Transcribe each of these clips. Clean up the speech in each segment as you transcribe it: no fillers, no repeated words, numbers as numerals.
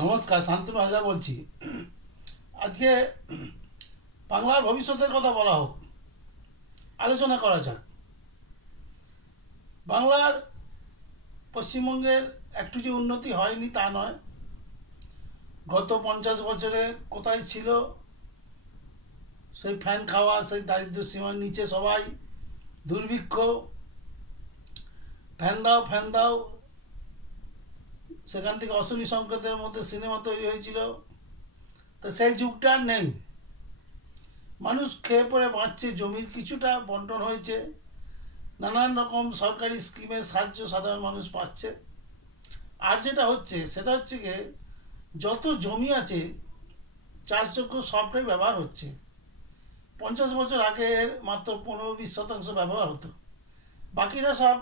নমস্কার, শান্তনু হাজরা বলছি। আজকে বাংলার ভবিষ্যতের কথা বলা হোক, আলোচনা করা যাক। বাংলার পশ্চিমবঙ্গের একটু যে উন্নতি হয়নি তা নয়। গত 50 বছরে কোথায় ছিল সেই ফ্যান খাওয়া, সেই দারিদ্র সীমার নিচে সবাই দুর্ভিক্ষ, ফ্যান দাও ফ্যান দাও, সেখান থেকে অশনি সংকেতের মধ্যে সিনেমা তৈরি হয়েছিল। তো সেই যুগটা আর নেই। মানুষ খেয়ে পরে বাঁচছে, জমির কিছুটা বন্টন হয়েছে, নানান রকম সরকারি স্কিমের সাহায্য সাধারণ মানুষ পাচ্ছে। আর যেটা হচ্ছে সেটা হচ্ছে গিয়ে যত জমি আছে চাষযোগ্য সবটাই ব্যবহার হচ্ছে। 50 বছর আগে মাত্র 15-20 শতাংশ ব্যবহার হতো, বাকিরা সব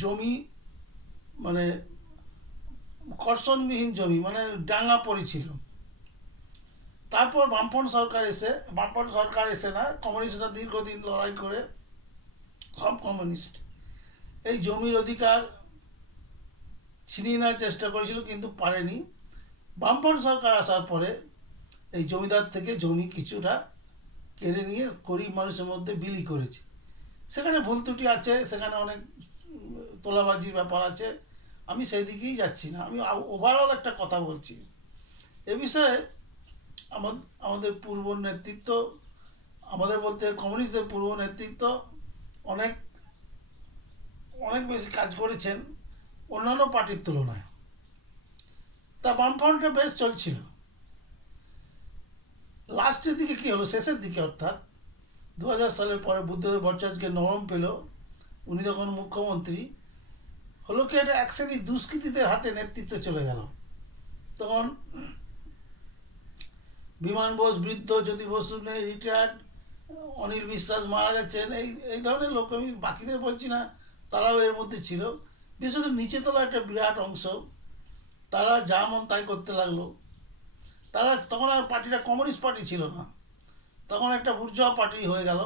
জমি মানে কর্ষণবিহীন জমি, মানে ডাঙা পড়েছিল। তারপর বামপন সরকার এসে না, কমিউনিস্টরা দীর্ঘদিন লড়াই করে, সব কমিউনিস্ট এই জমির অধিকার ছিনিয়ে নেওয়ার চেষ্টা করেছিল, কিন্তু পারেনি। বামপন সরকার আসার পরে এই জমিদার থেকে জমি কিছুটা কেড়ে নিয়ে গরিব মানুষের মধ্যে বিলি করেছে। সেখানে ভুল ত্রুটি আছে, সেখানে অনেক তোলাবাজির ব্যাপার আছে, আমি সেই দিকেই যাচ্ছি না। আমি ওভারঅল একটা কথা বলছি এ বিষয়ে। আমাদের পূর্ব নেতৃত্ব, আমাদের বলতে কমিউনিস্টদের পূর্ব নেতৃত্ব অনেক অনেক বেশি কাজ করেছেন অন্যান্য পার্টির তুলনায়। তা বামফ্রন্টটা বেশ চলছিল। লাস্টের দিকে কি হলো, শেষের দিকে অর্থাৎ 2000 সালের পরে বুদ্ধদেব ভট্টাচার্যকে নরম পেল, উনি তখন মুখ্যমন্ত্রী হলো কি, এটা এক শ্রেণী দুষ্কৃতীদের হাতে নেতৃত্ব চলে গেল। তখন বিমান বোস বৃদ্ধ, জ্যোতি বসু নেই, রিটায়ার্ড, অনিল বিশ্বাস মারা গেছেন, এই এই ধরনের লোক, আমি বাকিদের বলছি না, তারাও এর মধ্যে ছিল। বিশেষত নিচে তলা একটা বিরাট অংশ, তারা যা মন তাই করতে লাগলো। তারা তখন আর পার্টিটা কমিউনিস্ট পার্টি ছিল না, তখন একটা বুর্জোয়া পার্টি হয়ে গেল।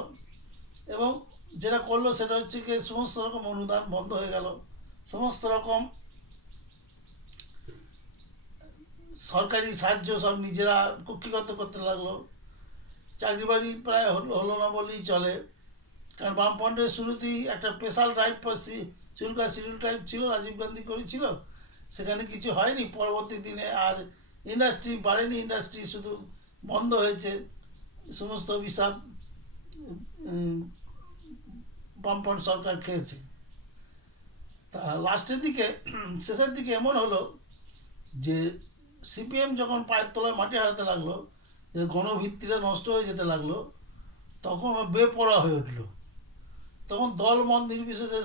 এবং যেটা করলো সেটা হচ্ছে কি, সমস্ত রকম অনুদান বন্ধ হয়ে গেল, সমস্ত রকম সরকারি সাহায্য সব নিজেরা কক্ষিগত করতে লাগলো। চাকরি বাকরি প্রায় হলো না বললেই চলে। কারণ বামফ্রন্টের শুরুতেই একটা special right for schedule type ছিল, রাজীব গান্ধী করেছিল, সেখানে কিছু হয়নি। পরবর্তী দিনে আর ইন্ডাস্ট্রি বাড়েনি, ইন্ডাস্ট্রি শুধু বন্ধ হয়েছে, সমস্ত অভিশাপ বামফ্রন্ট সরকার খেয়েছে। তা লাস্টের দিকে, শেষের দিকে এমন হলো যে সিপিএম যখন পায়ের তলায় মাটি হারাতে লাগলো, যে গণভিত্তিটা নষ্ট হয়ে যেতে লাগলো, তখন বেপরোয়া হয়ে উঠলো। তখন দল মত নির্বিশেষে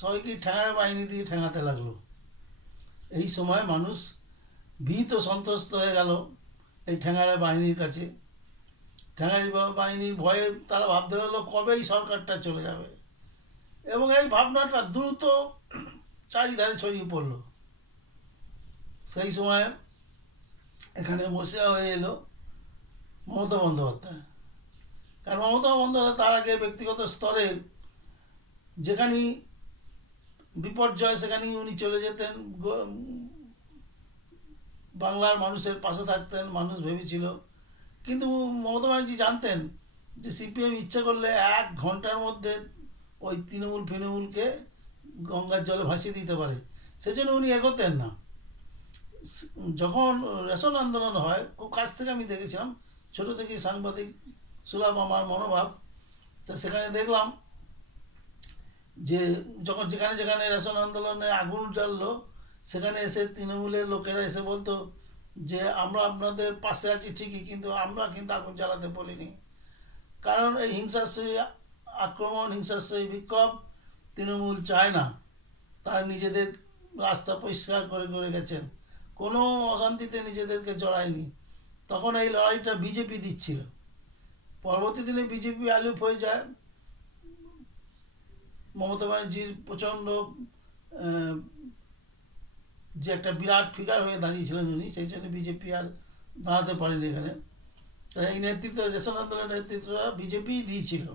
সবাইকেই ঠ্যাঙার বাহিনী দিয়ে ঠেঙাতে লাগলো। এই সময় মানুষ ভীত সন্ত্রস্ত হয়ে গেল এই ঠ্যাঙারে বাহিনীর কাছে। ঠ্যাঙারি বাহিনীর ভয়ে তারা ভাবতে লাগলো কবে এই সরকারটা চলে যাবে, এবং এই ভাবনাটা দ্রুত চারিধারে ছড়িয়ে পড়লো। সেই সময় এখানে মশিয়া হয়ে এলো মমতা বন্দ্যোপাধ্যায়। কারণ মমতা বন্দ্যোপাধ্যায় তার আগে ব্যক্তিগত স্তরে যেখানেই বিপর্যয় সেখানেই উনি চলে যেতেন, বাংলার মানুষের পাশে থাকতেন, মানুষ ভেবেছিল। কিন্তু মমতা ব্যানার্জি জানতেন যে সিপিএম ইচ্ছা করলে 1 ঘন্টার মধ্যে ওই তৃণমূলকে গঙ্গার জলে ভাসিয়ে দিতে পারে, সেজন্য উনি এগোতেন না। যখন রেশন আন্দোলন হয়, খুব কাছ থেকে আমি দেখেছিলাম, ছোটো থেকেই সাংবাদিক সুলভ আমার মনোভাব, তা সেখানে দেখলাম যে যখন যেখানে যেখানে রেশন আন্দোলনে আগুন জ্বললো, সেখানে এসে তৃণমূলের লোকেরা এসে বলতো যে আমরা আপনাদের পাশে আছি ঠিকই, কিন্তু আমরা কিন্তু আগুন জ্বালাতে বলিনি। কারণ এই হিংসাশ্রয়ী আক্রমণ, হিংসাশ্রয়ী বিক্ষোভ তৃণমূল চায় না। তারা নিজেদের রাস্তা পরিষ্কার করে করে গেছেন, কোনো অশান্তিতে নিজেদেরকে জড়ায়নি। তখন এই লড়াইটা বিজেপি দিচ্ছিল। পরবর্তী দিনে বিজেপি আলুপ হয়ে যায়, মমতা ব্যানার্জির প্রচণ্ড যে একটা বিরাট ফিগার হয়ে দাঁড়িয়েছিলেন উনি, সেই জন্য বিজেপি আর দাঁড়াতে পারেনি এখানে। তাই এই নেতৃত্ব, রেশন আন্দোলনের নেতৃত্বটা বিজেপি দিয়েছিল।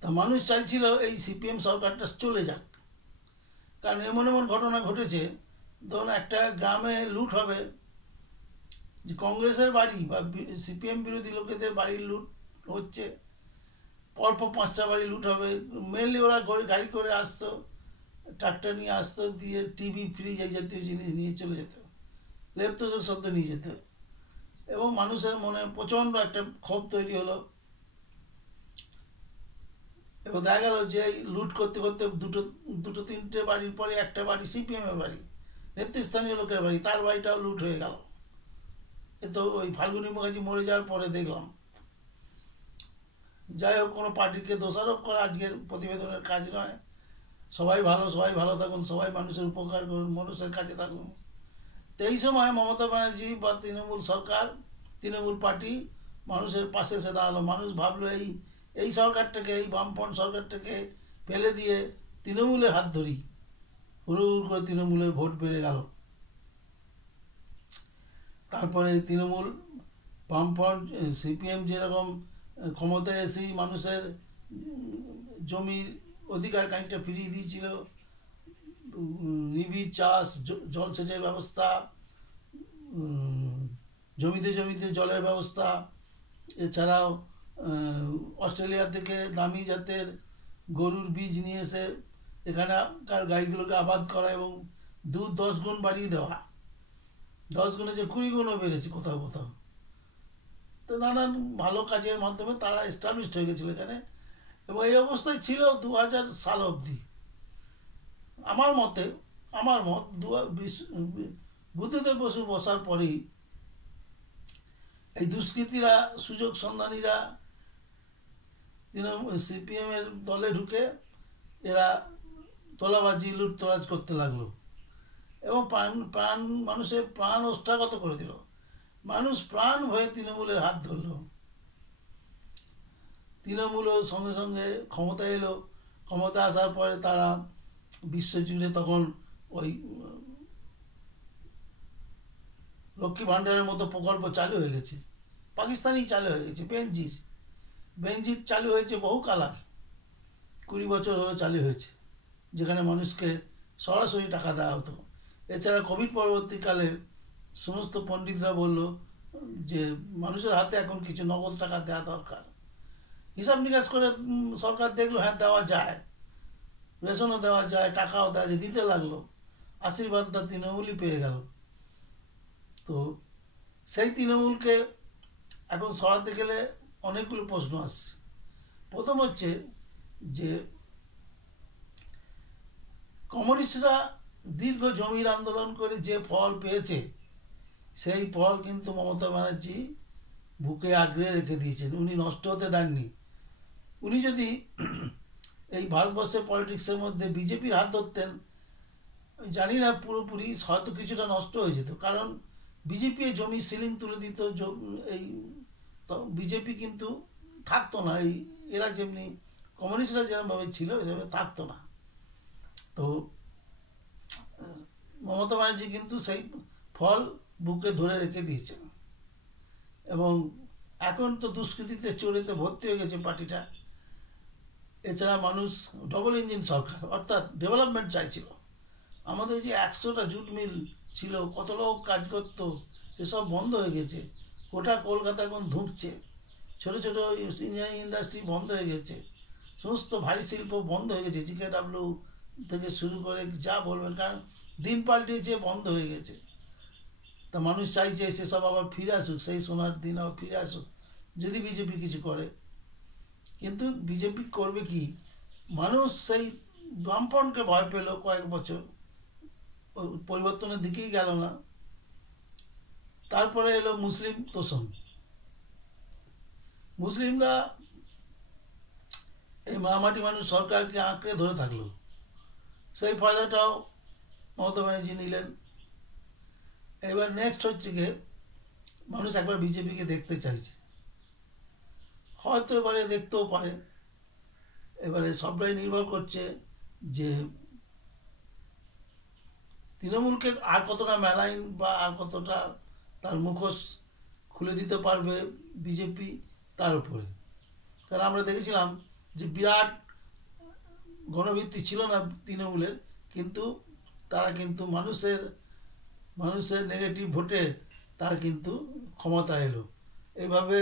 তা মানুষ চাইছিল এই সিপিএম সরকারটা চলে যাক, কারণ এমন এমন ঘটনা ঘটেছে, ধরুন একটা গ্রামে লুট হবে, যে কংগ্রেসের বাড়ি বা সিপিএম বিরোধী লোকেদের বাড়ির লুট হচ্ছে, পরপর 5টা বাড়ি লুট হবে। মেনলি ওরা গাড়ি করে আসতো, ট্রাক্টর নিয়ে আসতো, দিয়ে টিভি ফ্রিজ এই জাতীয় জিনিস নিয়ে চলে যেত, লেপতোষক শব্দ নিয়ে যেত, এবং মানুষের মনে প্রচণ্ড একটা ক্ষোভ তৈরি হলো। এবং দেখা গেল যে লুট করতে করতে দুটো তিনটে বাড়ির পরে একটা বাড়ি সিপিএমের বাড়ি, নেতৃস্থানীয় লোকের বাড়ি, তার বাড়িটাও লুট হয়ে গেল। এ তো ওই ফাল্গুনী মুখার্জি মরে যাওয়ার পরে দেখলাম। যাই হোক, কোনো পার্টিকে দোষারোপ করা আজকের প্রতিবেদনের কাজ নয়। সবাই ভালো থাকুন, সবাই মানুষের উপকার করুন, মানুষের কাছে থাকুন। তো এই সময় মমতা ব্যানার্জি বা তৃণমূল সরকার, তৃণমূল পার্টি মানুষের পাশে এসে দাঁড়ালো। মানুষ ভাবলো এই সরকারটাকে, এই বামপন্থ সরকারটাকে ফেলে দিয়ে তৃণমূলের হাত ধরি, হুড় করে তৃণমূলের ভোট বেড়ে গেল। তারপরে তৃণমূল, বামপন্থ, সিপিএম যেরকম ক্ষমতায় এসেই মানুষের জমির অধিকার খানিকটা ফিরিয়ে দিয়েছিল, নিবিড় চাষ, জলসেচের ব্যবস্থা, জমিতে জমিতে জলের ব্যবস্থা, এছাড়াও অস্ট্রেলিয়া থেকে দামি জাতের গরুর বীজ নিয়ে এসে এখানকার গাইগুলোকে আবাদ করা এবং দুধ 10 গুণ বাড়িয়ে দেওয়া, 10 গুণে যে 20 গুণও বেড়েছে কোথাও কোথাও। তো নানান ভালো কাজের মাধ্যমে তারা এস্টাবলিশড হয়ে গেছিল এখানে, এবং এই অবস্থায় ছিল 2000 সাল অবধি। আমার মত বুদ্ধদেব বসু বসার পরেই এই দুষ্কৃতীরা, সুযোগ সন্ধানীরা সিপিএমের দলে ঢুকে এরা তোলাবাজি, লুটতরাজ করতে লাগলো এবং মানুষের প্রাণ ওষ্ঠাগত করে দিল। মানুষ প্রাণ ভয়ে তৃণমূলের হাত ধরল। তৃণমূলও সঙ্গে সঙ্গে ক্ষমতা এলো। ক্ষমতা আসার পরে তারা বিশ্বজুড়ে তখন ওই লক্ষ্মী ভাণ্ডারের মতো প্রকল্প চালু হয়ে গেছে, পাকিস্তানি চালু হয়ে গেছে, বেনজির চালু হয়েছে বহু কাল আগে, 20 বছর হলো চালু হয়েছে, যেখানে মানুষকে সরাসরি টাকা দেওয়া হতো। এছাড়া কোভিড পরবর্তীকালে সমস্ত পণ্ডিতরা বলল যে মানুষের হাতে এখন কিছু নগদ টাকা দেওয়া দরকার। হিসাব নিকাশ করে সরকার দেখলো হ্যাঁ দেওয়া যায়, রেশনও দেওয়া যায়, টাকাও দেওয়া যায়, দিতে লাগলো। আশীর্বাদটা তৃণমূলই পেয়ে গেল। তো সেই তৃণমূলকে এখন সরাতে গেলে অনেকগুলো প্রশ্ন আসছে। প্রথম হচ্ছে যে কমিউনিস্টরা দীর্ঘ জমির আন্দোলন করে যে ফল পেয়েছে, সেই ফল কিন্তু মমতা ব্যানার্জি বুকে আগলে রেখে দিয়েছেন, উনি নষ্ট হতে দেননি। উনি যদি এই ভারতবর্ষের পলিটিক্সের মধ্যে বিজেপির হাত ধরতেন, জানি না পুরোপুরি, হয়তো কিছুটা নষ্ট হয়ে যেত, কারণ বিজেপি জমির সিলিং তুলে দিত। এই বিজেপি কিন্তু থাকতো না, এরা যেমনি কমিউনিস্টরা যেরকমভাবে ছিল এভাবে থাকতো না। তো মমতা ব্যানার্জি কিন্তু সেই ফল বুকে ধরে রেখে দিয়েছেন, এবং এখন তো দুষ্কৃতিতে চোরেতে ভর্তি হয়ে গেছে পার্টিটা। এছাড়া মানুষ ডবল ইঞ্জিন সরকার, অর্থাৎ ডেভেলপমেন্ট চাইছিল। আমাদের যে 100টা জুট মিল ছিল, কত লোক কাজ করতো, এসব বন্ধ হয়ে গেছে। গোটা কলকাতা এখন ধুঁকছে, ছোটো ছোটো ইঞ্জিনিয়ারিং ইন্ডাস্ট্রি বন্ধ হয়ে গেছে, সমস্ত ভারী শিল্প বন্ধ হয়ে গেছে, জিকেডাব্লিউ থেকে শুরু করে যা বলবেন, কারণ দিন পাল্টিয়েছে, বন্ধ হয়ে গেছে। তা মানুষ চাইছে সেসব আবার ফিরে আসুক, সেই সোনার দিন আবার ফিরে আসুক, যদি বিজেপি কিছু করে। কিন্তু বিজেপি করবে কি? মানুষ সেই বামপন্থকে ভয় পেল কয়েক বছর, পরিবর্তনের দিকেই গেল না। তারপরে এলো মুসলিম তোষণ। মুসলিমরা এই মামাটি মানুষ সরকারকে আঁকড়ে ধরে থাকলো, সেই ফায়দাটাও মমতা ব্যানার্জি নিলেন। এবার নেক্সট হচ্ছে গিয়ে মানুষ একবার বিজেপিকে দেখতে চাইছে, হয়তো এবারে দেখতেও পারে। এবারে সবটাই নির্ভর করছে যে তৃণমূলকে আর কতটা মেলাইন বা আর কতটা তার মুখোশ খুলে দিতে পারবে বিজেপি, তার উপরে। কারণ আমরা দেখেছিলাম যে বিরাট গণভিত্তি ছিল না তৃণমূলের, কিন্তু তারা কিন্তু মানুষের নেগেটিভ ভোটে তার কিন্তু ক্ষমতা এলো। এইভাবে